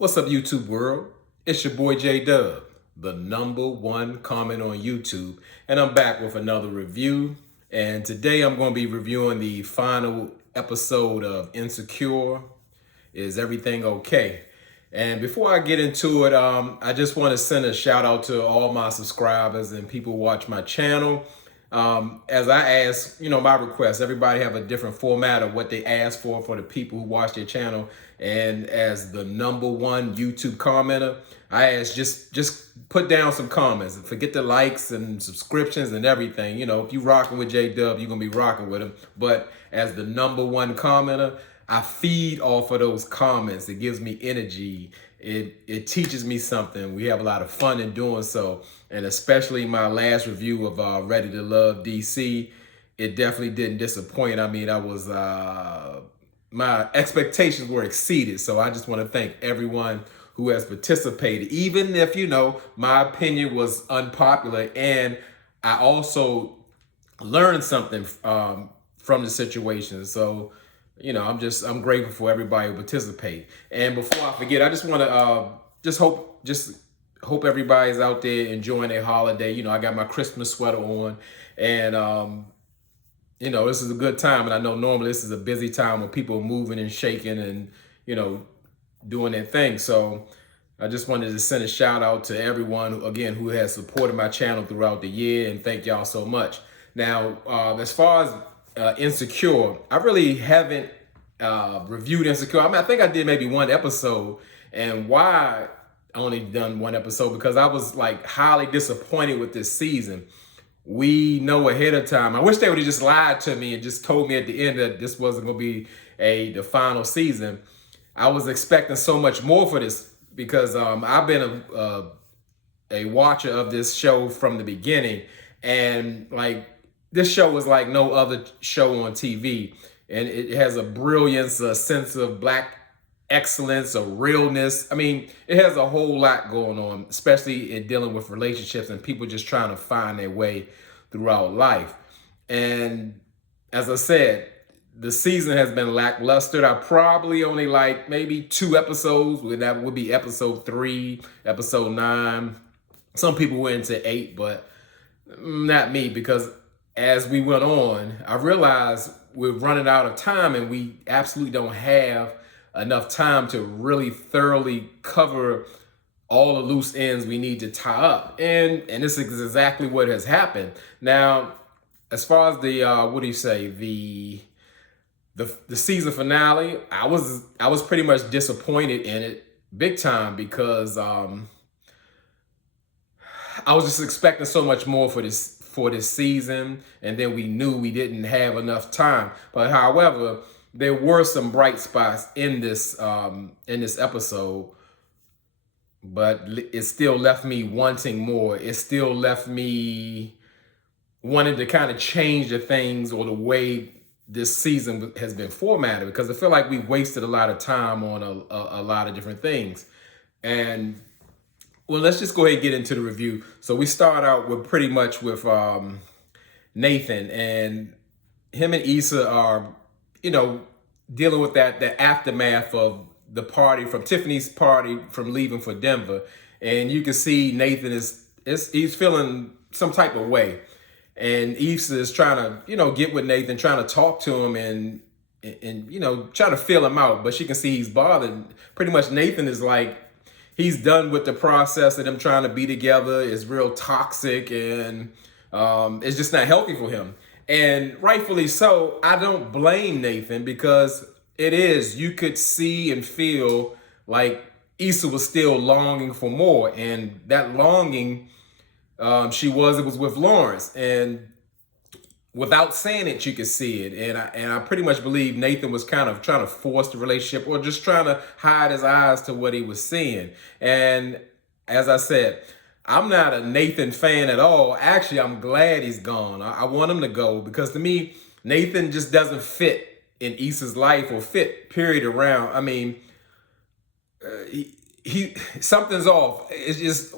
What's up, YouTube world? It's your boy J Dub, the #1 comment on YouTube, and I'm back with another review. And today I'm going to be reviewing the final episode of Insecure. Is Everything Okay? And before I get into it, I just want to send a shout out to all my subscribers and people who watch my channel. As I ask, my requests, everybody have a different format of what they ask for the people who watch their channel. And as the #1 YouTube commenter, I ask just put down some comments and forget the likes and subscriptions and everything. If you rocking with J Dub, you're gonna be rocking with him. But as the #1 commenter, I feed off of those comments. It gives me energy. It teaches me something. We have a lot of fun in doing so. And especially my last review of Ready to Love DC, it definitely didn't disappoint. I mean, my expectations were exceeded. So I just want to thank everyone who has participated, even if, my opinion was unpopular. And I also learned something from the situation. So, I'm grateful for everybody who participate. And before I forget, I just want to hope everybody's out there enjoying their holiday. I got my Christmas sweater on, and this is a good time. And I know normally this is a busy time where people are moving and shaking and doing their thing. So I just wanted to send a shout out to everyone who has supported my channel throughout the year, and thank y'all so much. Now, as far as Insecure, I really haven't reviewed Insecure. I think I did maybe one episode, and why I only done one episode, because I was like highly disappointed with this season. We know ahead of time. I wish they would have just lied to me and just told me at the end that this wasn't going to be the final season. I was expecting so much more for this because I've been a watcher of this show from the beginning, and this show was like no other show on TV, and it has a brilliance, a sense of Black excellence, a realness. I mean, it has a whole lot going on, especially in dealing with relationships and people just trying to find their way throughout life. And as I said, the season has been lackluster. I probably only like maybe 2 episodes. That would be episode 3, episode 9. Some people went into 8, but not me, because as we went on, I realized we're running out of time, and we absolutely don't have enough time to really thoroughly cover all the loose ends we need to tie up. And this is exactly what has happened. Now, as far as the season finale, I was pretty much disappointed in it big time, because I was just expecting so much more for this season, and then we knew we didn't have enough time. But however, there were some bright spots in this episode, but it still left me wanting more. It still left me wanting to kind of change the things or the way this season has been formatted, because I feel like we've wasted a lot of time on a lot of different things. And well, let's just go ahead and get into the review. So we start out with Nathan, and him and Issa are, dealing with the aftermath of the party, from Tiffany's party, from leaving for Denver. And you can see Nathan he's feeling some type of way. And Issa is trying to, get with Nathan, trying to talk to him and try to feel him out. But she can see he's bothered. Pretty much Nathan is like, he's done with the process of them trying to be together. It's real toxic, and it's just not healthy for him. And rightfully so. I don't blame Nathan, because you could see and feel like Issa was still longing for more. And that longing, it was with Lawrence. And without saying it, you could see it. And I pretty much believe Nathan was kind of trying to force the relationship, or just trying to hide his eyes to what he was seeing. And as I said, I'm not a Nathan fan at all. Actually, I'm glad he's gone. I want him to go, because to me, Nathan just doesn't fit in Issa's life, or fit period around. I mean, something's off. It's just,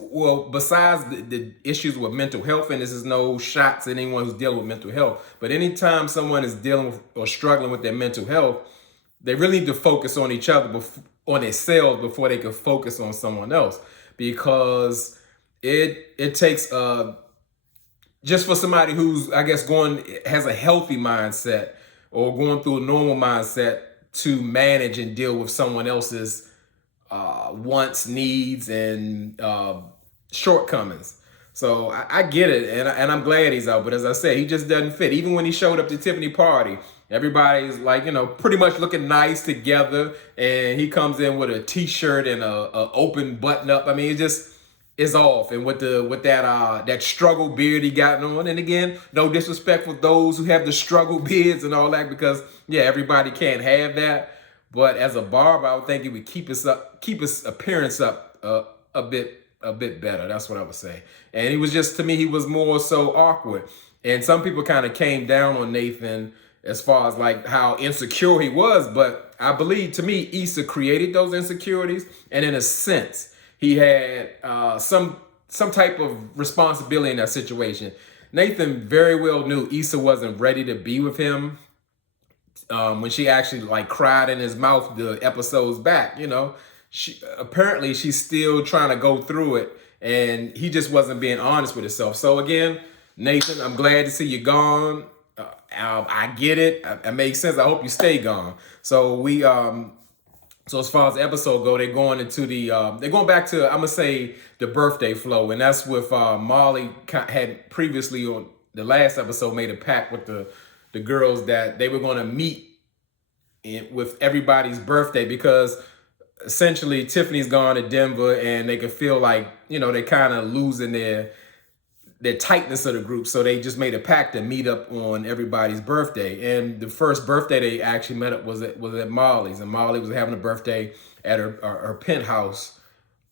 besides the issues with mental health, and this is no shots at anyone who's dealing with mental health, but anytime someone is dealing with or struggling with their mental health, they really need to focus on each other on themselves before they could focus on someone else, because it takes just for somebody who's, I guess, has a healthy mindset or going through a normal mindset to manage and deal with someone else's wants, needs, and shortcomings. So I get it, and I'm glad he's out. But as I said, he just doesn't fit. Even when he showed up to Tiffany party, everybody's like, pretty much looking nice together, and he comes in with a t-shirt and a open button up. I mean, it just is off. And with that struggle beard he got on, and again, no disrespect for those who have the struggle beards and all that, because yeah, everybody can't have that. But as a barber, I would think it would keep his appearance up a bit better. That's what I would say. And he was just, to me, he was more so awkward. And some people kind of came down on Nathan as far as like how insecure he was. But I believe, to me, Issa created those insecurities. And in a sense, he had some type of responsibility in that situation. Nathan very well knew Issa wasn't ready to be with him. When she actually like cried in his mouth the episodes back, she's still trying to go through it, and he just wasn't being honest with himself. So again, Nathan, I'm glad to see you gone. I get it. It makes sense. I hope you stay gone. So so as far as the episode go, they're going back to, I'm gonna say, the birthday flow, and that's with Molly had previously on the last episode made a pact with the girls that they were going to meet with everybody's birthday, because essentially Tiffany's gone to Denver and they could feel like, they kind of losing their tightness of the group. So they just made a pact to meet up on everybody's birthday. And the first birthday they actually met up was at Molly's, and Molly was having a birthday at her penthouse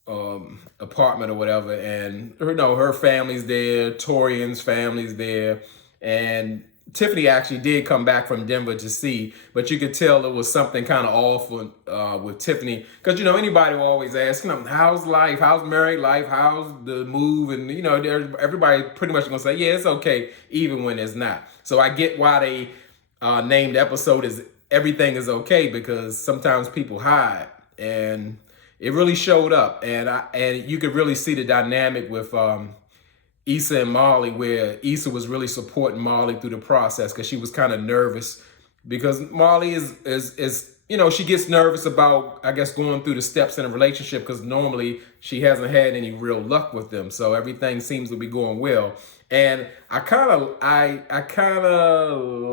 apartment or whatever. And her family's there, Torian's family's there, and Tiffany actually did come back from Denver to see, but you could tell it was something kind of off with Tiffany, because anybody will always ask, how's life, how's married life, how's the move, and everybody pretty much gonna say, yeah, it's okay, even when it's not. So I get why they named the episode as Everything Is Okay, because sometimes people hide, and it really showed up, and you could really see the dynamic with Issa and Molly, where Issa was really supporting Molly through the process, because she was kind of nervous, because Molly is she gets nervous about, I guess, going through the steps in a relationship, because normally she hasn't had any real luck with them, so everything seems to be going well. And I kind of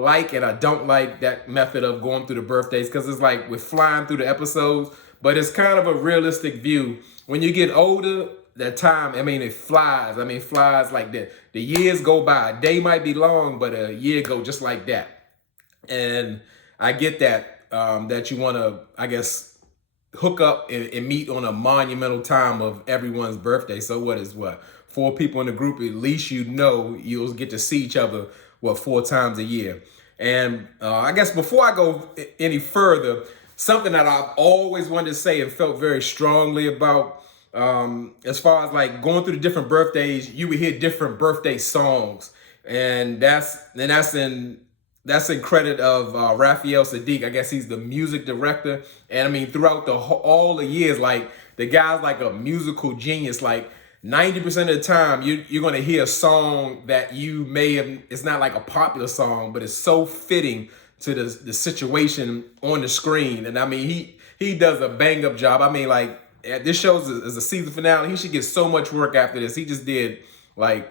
like and I don't like that method of going through the birthdays, because it's like we're flying through the episodes, but it's kind of a realistic view. When you get older, that time, it flies. Flies like that. The years go by. A day might be long, but a year go just like that. And I get that, that you want to, I guess, hook up and meet on a monumental time of everyone's birthday. So what? 4 people in the group, at least you'll get to see each other, 4 times a year. And I guess before I go any further, something that I've always wanted to say and felt very strongly about, as far as like going through the different birthdays, you would hear different birthday songs, and that's in credit of Raphael Sadiq. I guess he's the music director, and throughout all the years, like, the guy's like a musical genius. Like 90% of the time, you're gonna hear a song that you may have. It's not like a popular song, but it's so fitting to the situation on the screen, and he does a bang up job. Like, this show is a season finale. He should get so much work after this. He just did like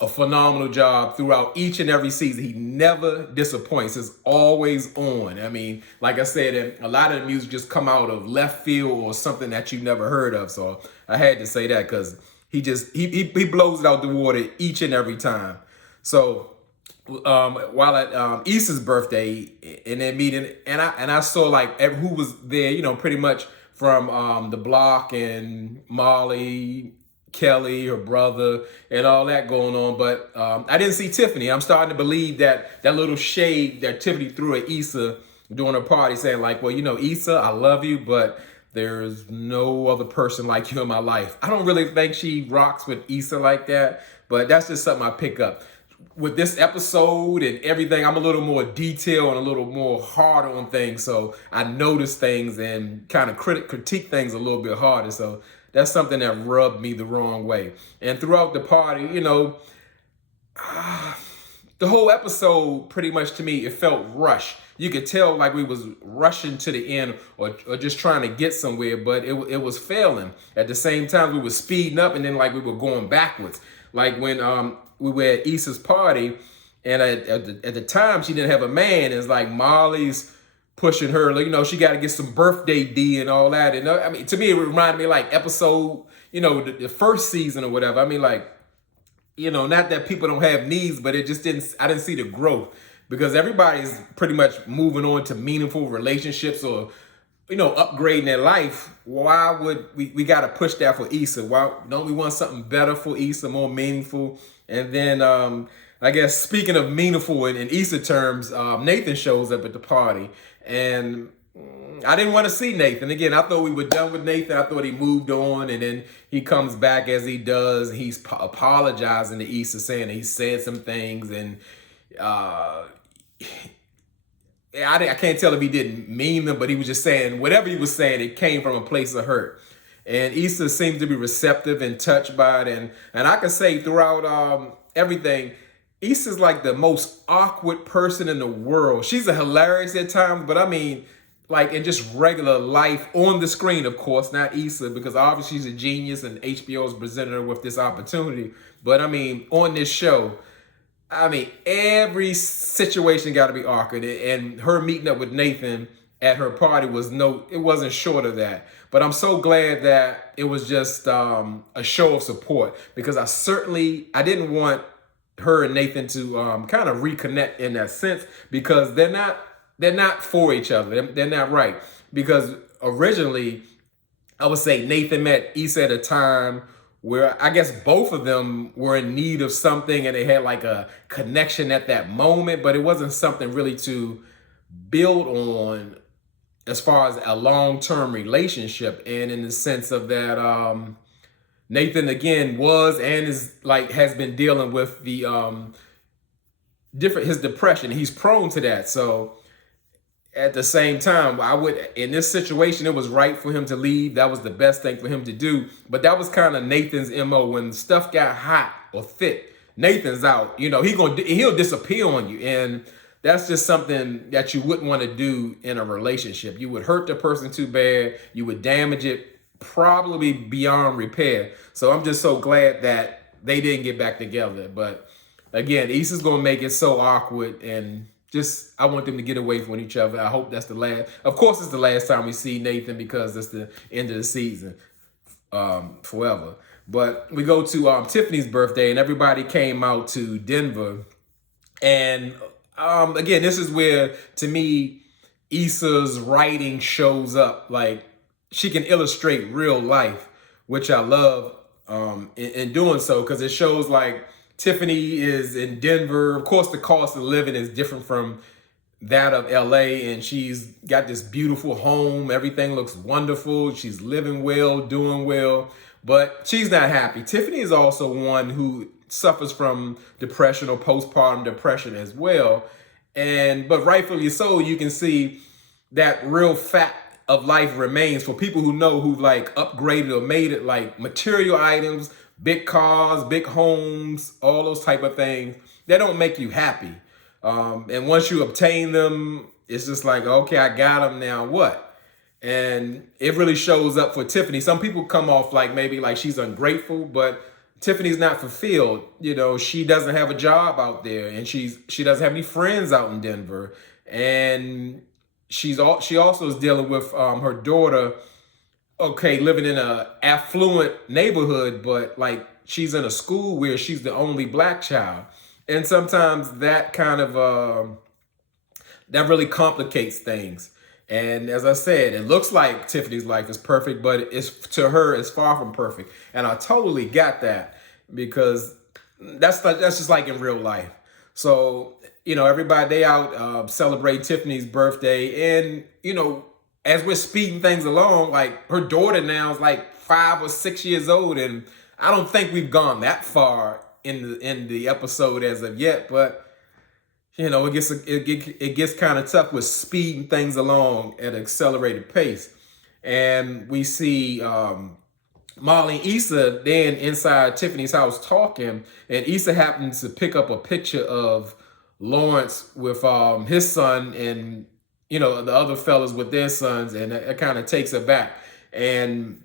a phenomenal job throughout each and every season. He never disappoints. It's always on. Like I said, a lot of the music just come out of left field or something that you've never heard of. So I had to say that, because he blows it out the water each and every time. So while at Issa's birthday in that meeting, and I saw like who was there, pretty much from the block, and Molly, Kelly, her brother, and all that going on. But I didn't see Tiffany. I'm starting to believe that little shade that Tiffany threw at Issa during her party, saying like, well, Issa, I love you, but there's no other person like you in my life. I don't really think she rocks with Issa like that, but that's just something I pick up. with this episode and everything, I'm a little more detailed and a little more hard on things. So I notice things and kind of critique things a little bit harder. So that's something that rubbed me the wrong way. And throughout the party, the whole episode, pretty much to me, it felt rushed. You could tell like we was rushing to the end or just trying to get somewhere, but it was failing. At the same time, we were speeding up and then like we were going backwards. Like when we were at Issa's party, and at the time she didn't have a man. It's like Molly's pushing her, like, she got to get some birthday D and all that. And I mean, to me, it reminded me like episode, the first season or whatever. I mean, like, not that people don't have needs, but I didn't see the growth because everybody's pretty much moving on to meaningful relationships or, upgrading their life. Why would we got to push that for Issa? Why don't we want something better for Issa, more meaningful? And then, I guess, speaking of meaningful in Issa terms, Nathan shows up at the party, and I didn't want to see Nathan. Again, I thought we were done with Nathan. I thought he moved on, and then he comes back as he does. And he's apologizing to Issa, saying that he said some things, and I can't tell if he didn't mean them, but he was just saying whatever he was saying, it came from a place of hurt. And Issa seems to be receptive and touched by it. And I can say throughout everything, Issa's like the most awkward person in the world. She's a hilarious at times, but I mean, like in just regular life on the screen, of course, not Issa, because obviously she's a genius and HBO's presented her with this opportunity. But I mean, on this show, I mean, every situation got to be awkward. And her meeting up with Nathan at her party it wasn't short of that. But I'm so glad that it was just a show of support, because I didn't want her and Nathan to kind of reconnect in that sense, because they're not for each other. They're not right. Because originally, I would say Nathan met Issa at a time where I guess both of them were in need of something and they had like a connection at that moment, but it wasn't something really to build on as far as a long-term relationship. And in the sense of that, Nathan again was and is like has been dealing with the his depression. He's prone to that. So at the same time, in this situation, it was right for him to leave. That was the best thing for him to do. But that was kind of Nathan's MO. When stuff got hot or thick, Nathan's out. He'll disappear on you. And that's just something that you wouldn't want to do in a relationship. You would hurt the person too bad. You would damage it probably beyond repair. So I'm just so glad that they didn't get back together. But again, Issa's going to make it so awkward, and I want them to get away from each other. I hope that's the last. Of course, it's the last time we see Nathan, because it's the end of the season forever. But we go to Tiffany's birthday, and everybody came out to Denver. And again, this is where, to me, Issa's writing shows up. Like, she can illustrate real life, which I love in doing so, because it shows like Tiffany is in Denver. Of course, the cost of living is different from that of LA, and she's got this beautiful home. Everything looks wonderful. She's living well, doing well, but she's not happy. Tiffany is also one who suffers from depression or postpartum depression as well. But rightfully so, you can see that real fact of life remains for people who've like upgraded or made it, like material items, big cars, big homes, all those type of things. They don't make you happy. And once you obtain them, it's just like, okay, I got them, now what? And it really shows up for Tiffany. Some people come off like maybe like she's ungrateful, but Tiffany's not fulfilled. She doesn't have a job out there, and she doesn't have any friends out in Denver. And she also is dealing with her daughter, okay, living in a affluent neighborhood, but like she's in a school where she's the only black child. And sometimes that kind of, that really complicates things. And as I said, it looks like Tiffany's life is perfect, but to her, it's far from perfect. And I totally got that, because that's just like in real life. So, everybody, they out celebrate Tiffany's birthday. And, as we're speeding things along, like her daughter now is like 5 or 6 years old. And I don't think we've gone that far in the episode as of yet, but you know, it gets kind of tough with speeding things along at an accelerated pace. And we see Molly and Issa then inside Tiffany's house talking, and Issa happens to pick up a picture of Lawrence with his son and you know the other fellas with their sons, and it kind of takes her back. And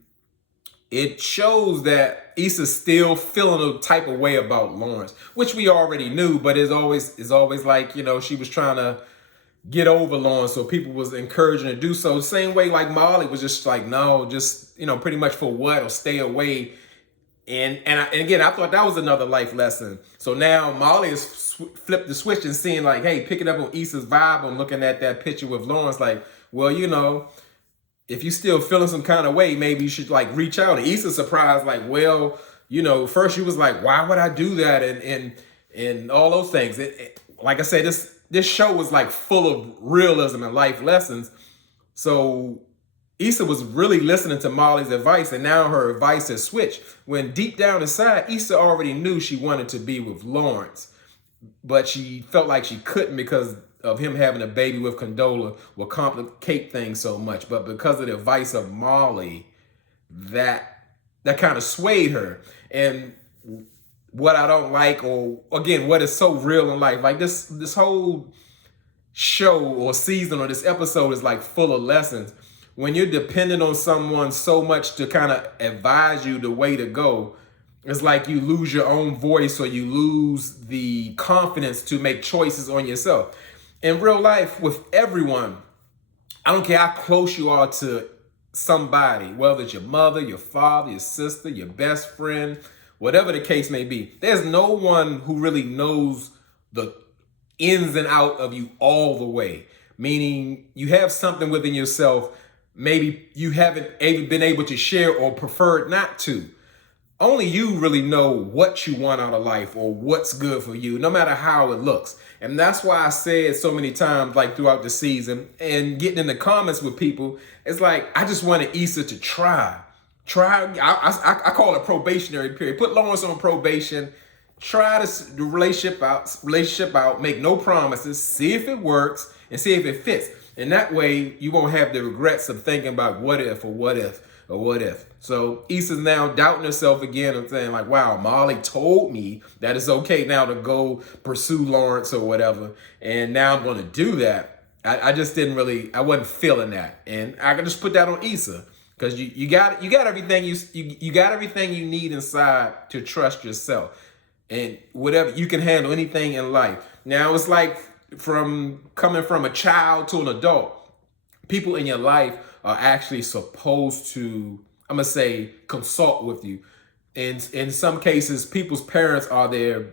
it shows that Issa's still feeling a type of way about Lawrence, which we already knew, but it's always like, you know, she was trying to get over Lawrence, so people was encouraging her to do so. The same way like Molly was just like, no, just, you know, pretty much for what, or stay away. And again, I thought that was another life lesson. So now Molly has flipped the switch and seeing like, hey, picking up on Issa's vibe and looking at that picture with Lawrence, like, well, you know, if you still feeling some kind of way, maybe you should like reach out. And Issa surprised, like, well, you know, first she was like, why would I do that? And all those things. Like I said, this show was like full of realism and life lessons. So Issa was really listening to Molly's advice, and now her advice has switched. When deep down inside, Issa already knew she wanted to be with Lawrence, but she felt like she couldn't because of him having a baby with Condola will complicate things so much. But because of the advice of Molly, that kind of swayed her. And what I don't like, or again, what is so real in life, like this whole show or season or this episode is like full of lessons. When you're dependent on someone so much to kind of advise you the way to go, it's like you lose your own voice, or you lose the confidence to make choices on yourself. In real life, with everyone, I don't care how close you are to somebody, whether it's your mother, your father, your sister, your best friend, whatever the case may be, there's no one who really knows the ins and out of you all the way. Meaning you have something within yourself, maybe you haven't been able to share or preferred not to. Only you really know what you want out of life or what's good for you, no matter how it looks. And that's why I said so many times, like throughout the season and getting in the comments with people, it's like, I just wanted Issa to try. I call it probationary period. Put Lawrence on probation, try the relationship out, make no promises, see if it works and see if it fits. And that way you won't have the regrets of thinking about what if or what if or what if. So Issa's now doubting herself again and saying like, wow, Molly told me that it's okay now to go pursue Lawrence or whatever. And now I'm going to do that. I just I wasn't feeling that. And I can just put that on Issa, because you got everything you got everything you need inside to trust yourself. And whatever, you can handle anything in life. Now it's like coming from a child to an adult, people in your life are actually supposed to, I'm gonna say, consult with you. And in some cases, people's parents are their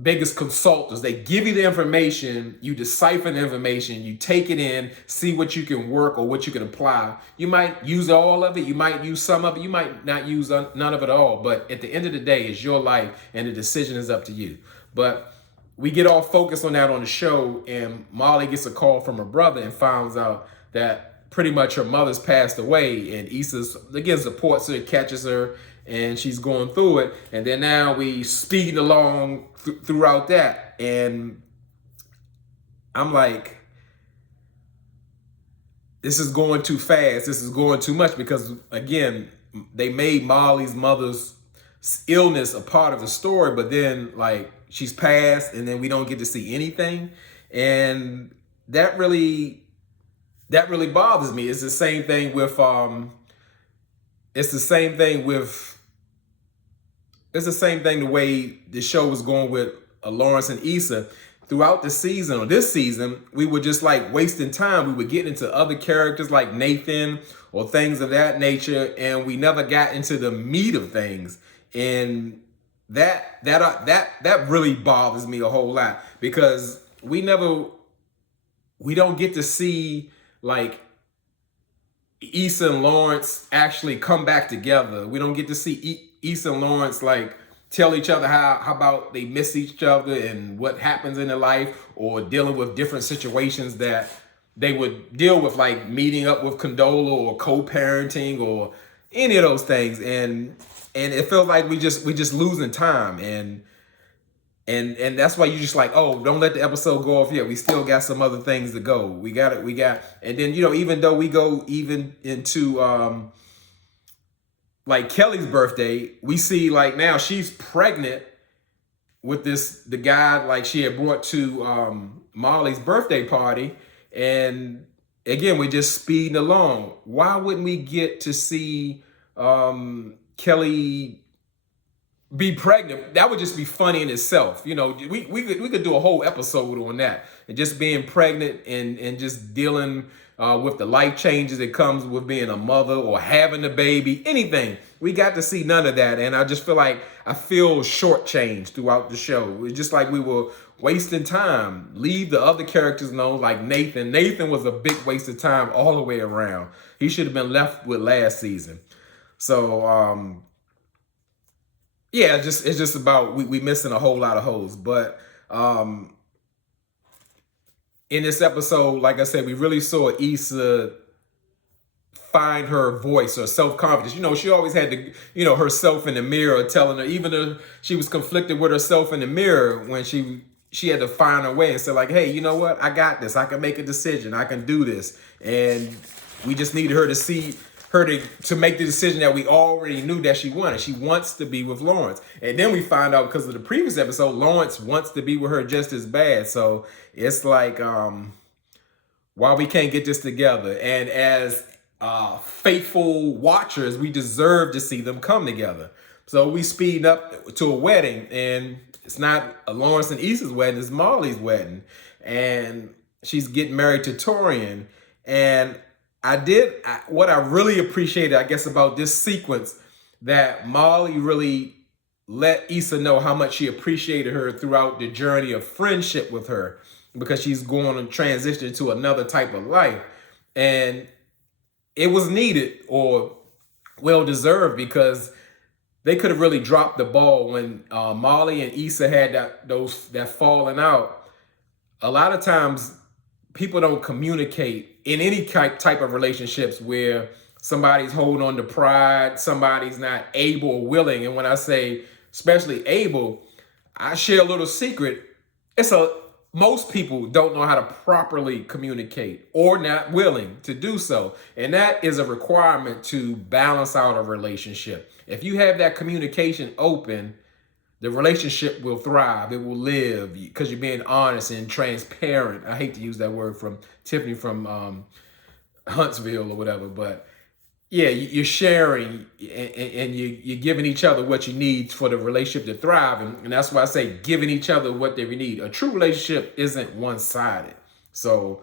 biggest consultants. They give you the information, you decipher the information, you take it in, see what you can work or what you can apply. You might use all of it, you might use some of it, you might not use none of it all. But at the end of the day, it's your life and the decision is up to you. But we get all focused on that on the show, and Molly gets a call from her brother and finds out that pretty much her mother's passed away, and Issa's again supports her, catches her, and she's going through it. And then now we speed along throughout that, and I'm like, this is going too fast, this is going too much, because again, they made Molly's mother's illness a part of the story, but then like she's passed and then we don't get to see anything. And that really bothers me. It's the same thing with the way the show was going with Lawrence and Issa. Throughout the season, or this season, we were just like wasting time. We would get into other characters like Nathan or things of that nature, and we never got into the meat of things. And that really bothers me a whole lot, because we don't get to see like Issa and Lawrence actually come back together. We don't get to see Issa and Lawrence like tell each other how about they miss each other and what happens in their life, or dealing with different situations that they would deal with, like meeting up with Condola or co-parenting, or any of those things. And it feels like we just losing time. And that's why you just like, oh, don't let the episode go off yet. We still got some other things to go. We got it. And then, even though we go even into like Kelly's birthday, we see like now she's pregnant with the guy like she had brought to Molly's birthday party. And again, we're just speeding along. Why wouldn't we get to see Kelly be pregnant? That would just be funny in itself. We could do a whole episode on that, and just being pregnant and just dealing with the life changes that comes with being a mother or having a baby, anything. We got to see none of that, and I just feel like I feel shortchanged throughout the show. It's just like we were wasting time. Leave the other characters alone, like Nathan. Nathan was a big waste of time all the way around. He should have been left with last season. So yeah, it's just about we missing a whole lot of hoes. But in this episode, like I said, we really saw Issa find her voice or self-confidence. She always had herself in the mirror telling her, even though she was conflicted with herself in the mirror, when she had to find her way and say like, hey, you know what? I got this. I can make a decision. I can do this. And we just needed her to see her to make the decision that we already knew that she wanted. She wants to be with Lawrence. And then we find out, because of the previous episode, Lawrence wants to be with her just as bad. So it's like, why we can't get this together? And as faithful watchers, we deserve to see them come together. So we speed up to a wedding, and it's not Lawrence and Issa's wedding, it's Molly's wedding. And she's getting married to Torian. And what I really appreciated, I guess, about this sequence, that Molly really let Issa know how much she appreciated her throughout the journey of friendship with her, because she's going to transition to another type of life. And it was needed, or well-deserved, because they could have really dropped the ball when Molly and Issa had that falling out. A lot of times people don't communicate in any type of relationships where somebody's holding on to pride, somebody's not able or willing. And when I say especially able, I share a little secret. Most people don't know how to properly communicate, or not willing to do so. And that is a requirement to balance out a relationship. If you have that communication open, the relationship will thrive. It will live, because you're being honest and transparent. I hate to use that word from Tiffany from Huntsville or whatever, but yeah, you're sharing, and you're giving each other what you need for the relationship to thrive. And that's why I say giving each other what they need. A true relationship isn't one-sided. So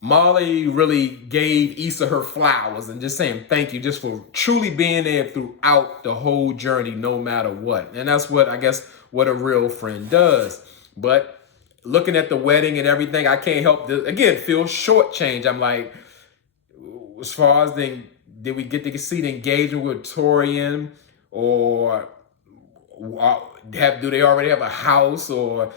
Molly really gave Issa her flowers and just saying thank you just for truly being there throughout the whole journey, no matter what. And that's what, I guess, what a real friend does. But looking at the wedding and everything, I can't help to, again, feel shortchanged. I'm like, as far as did we get to see the engagement with Torian, or do they already have a house, or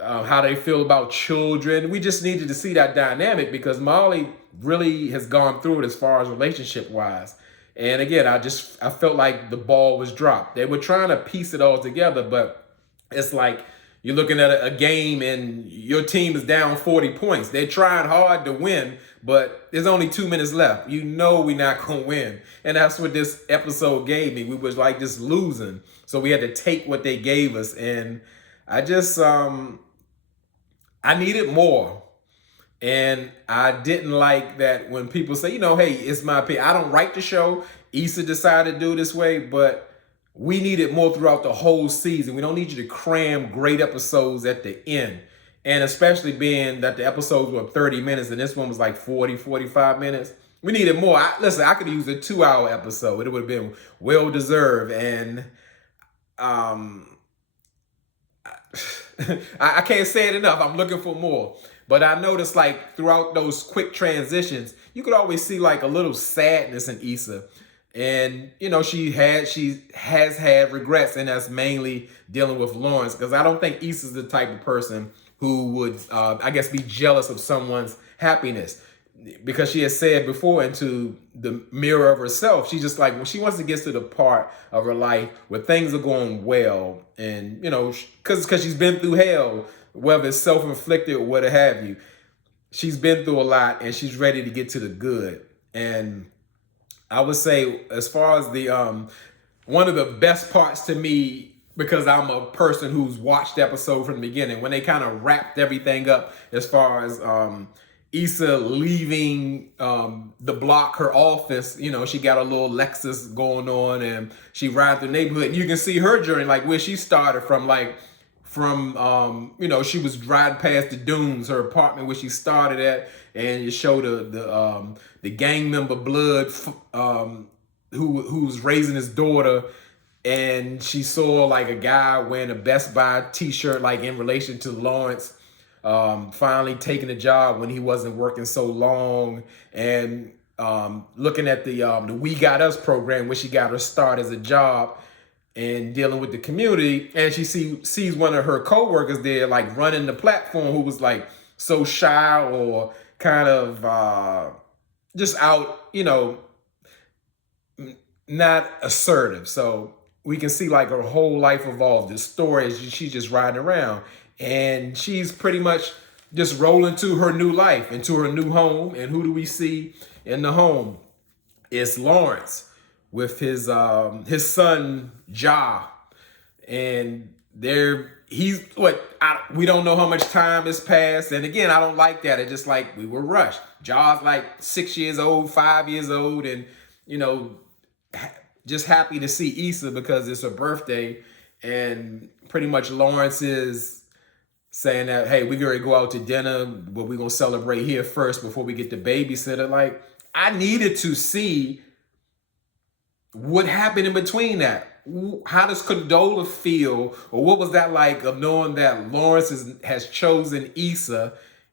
how they feel about children? We just needed to see that dynamic, because Molly really has gone through it as far as relationship wise. And again, I felt like the ball was dropped. They were trying to piece it all together, but it's like you're looking at a game and your team is down 40 points. They're trying hard to win, but there's only 2 minutes left. We're not going to win. And that's what this episode gave me. We was like just losing. So we had to take what they gave us. And I just, I needed more. And I didn't like that when people say, hey, it's my opinion. I don't write the show. Issa decided to do it this way, but we needed more throughout the whole season. We don't need you to cram great episodes at the end. And especially being that the episodes were 30 minutes and this one was like 40, 45 minutes. We needed more. Listen, I could have used a 2-hour episode. It would have been well-deserved. And I can't say it enough. I'm looking for more. But I noticed like throughout those quick transitions, you could always see like a little sadness in Issa. And, she has had regrets, and that's mainly dealing with Lawrence, because I don't think Issa's the type of person who would, I guess, be jealous of someone's happiness. because she has said before into the mirror of herself, she's just like, when she wants to get to the part of her life where things are going well, and because she's been through hell, whether it's self-inflicted or what have you, she's been through a lot and she's ready to get to the good. And I would say, as far as the one of the best parts to me, because I'm a person who's watched the episode from the beginning, when they kind of wrapped everything up as far as Issa leaving the block, her office, she got a little Lexus going on and she rides the neighborhood. And you can see her journey, like where she started from, she was riding past the dunes, her apartment where she started at, and you show the gang member Blood, who's raising his daughter, and she saw like a guy wearing a Best Buy t-shirt, like in relation to Lawrence, finally taking a job when he wasn't working so long, and looking at the We Got Us program, where she got her start as a job and dealing with the community. And she sees one of her coworkers there, like running the platform, who was like so shy or kind of just out, not assertive. So we can see like her whole life evolved. The story is she's just riding around, and she's pretty much just rolling to her new life, into her new home. And who do we see in the home? It's Lawrence with his son Ja, and we don't know how much time has passed. And again, I don't like that. It's just like we were rushed. Ja's like 6 years old, 5 years old, and just happy to see Issa because it's her birthday. And pretty much Lawrence is saying that, hey, we're going to go out to dinner, but we're going to celebrate here first before we get the babysitter. Like, I needed to see what happened in between that. How does Condola feel, or what was that like, of knowing that Lawrence has chosen Issa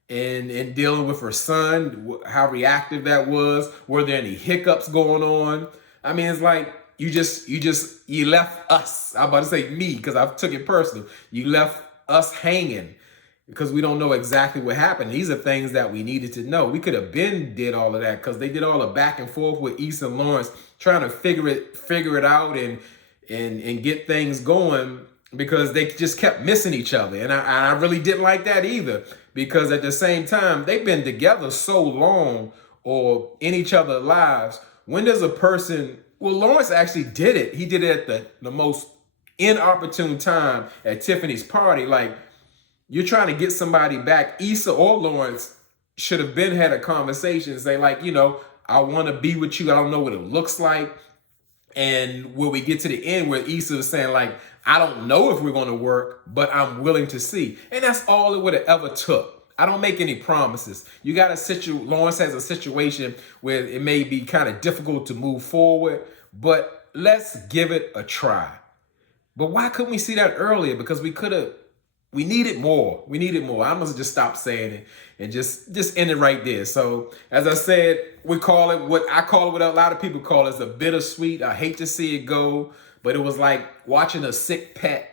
and dealing with her son, how reactive that was? Were there any hiccups going on? I mean, it's like you left us, I'm about to say me, because I took it personal. You left us hanging because we don't know exactly what happened. These are things that we needed to know. We could have did all of that, because they did all the back and forth with Issa and Lawrence trying to figure it out and get things going, because they just kept missing each other. And I really didn't like that either, because at the same time, they've been together so long or in each other's lives. When does a person, well, Lawrence actually did it. He did it at the most inopportune time at Tiffany's party. Like, you're trying to get somebody back. Issa or Lawrence should have had a conversation and say, like, I want to be with you. I don't know what it looks like. And when we get to the end where Issa is saying, like, I don't know if we're going to work, but I'm willing to see. And that's all it would have ever took. I don't make any promises. You got Lawrence has a situation where it may be kind of difficult to move forward, but let's give it a try. But why couldn't we see that earlier? Because we needed more. We needed more. I must just stop saying it and just end it right there. So as I said, we call it what a lot of people call it, a bittersweet. I hate to see it go, but it was like watching a sick pet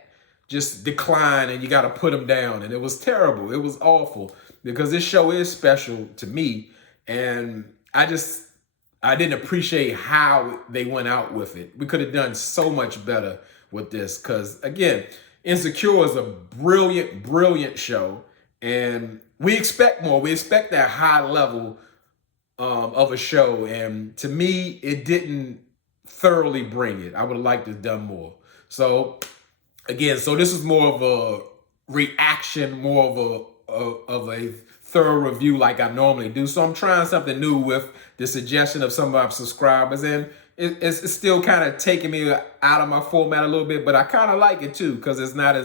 just decline, and you got to put them down. And it was terrible. It was awful, because this show is special to me. And I didn't appreciate how they went out with it. We could have done so much better with this, because again, Insecure is a brilliant, brilliant show, and we expect more. We expect that high level of a show, and to me, it didn't thoroughly bring it. I would have liked to have done more. So again, this is more of a reaction, more of a thorough review like I normally do. So I'm trying something new with the suggestion of some of our subscribers, and it's still kind of taking me out of my format a little bit, but I kind of like it too, because it's not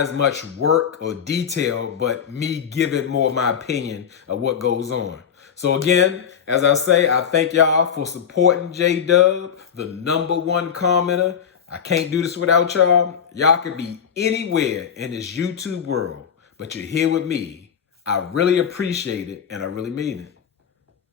as much work or detail, but me giving more of my opinion of what goes on. So again, as I say, I thank y'all for supporting J-Dub, the #1 commenter. I can't do this without y'all. Y'all could be anywhere in this YouTube world, but you're here with me. I really appreciate it, and I really mean it.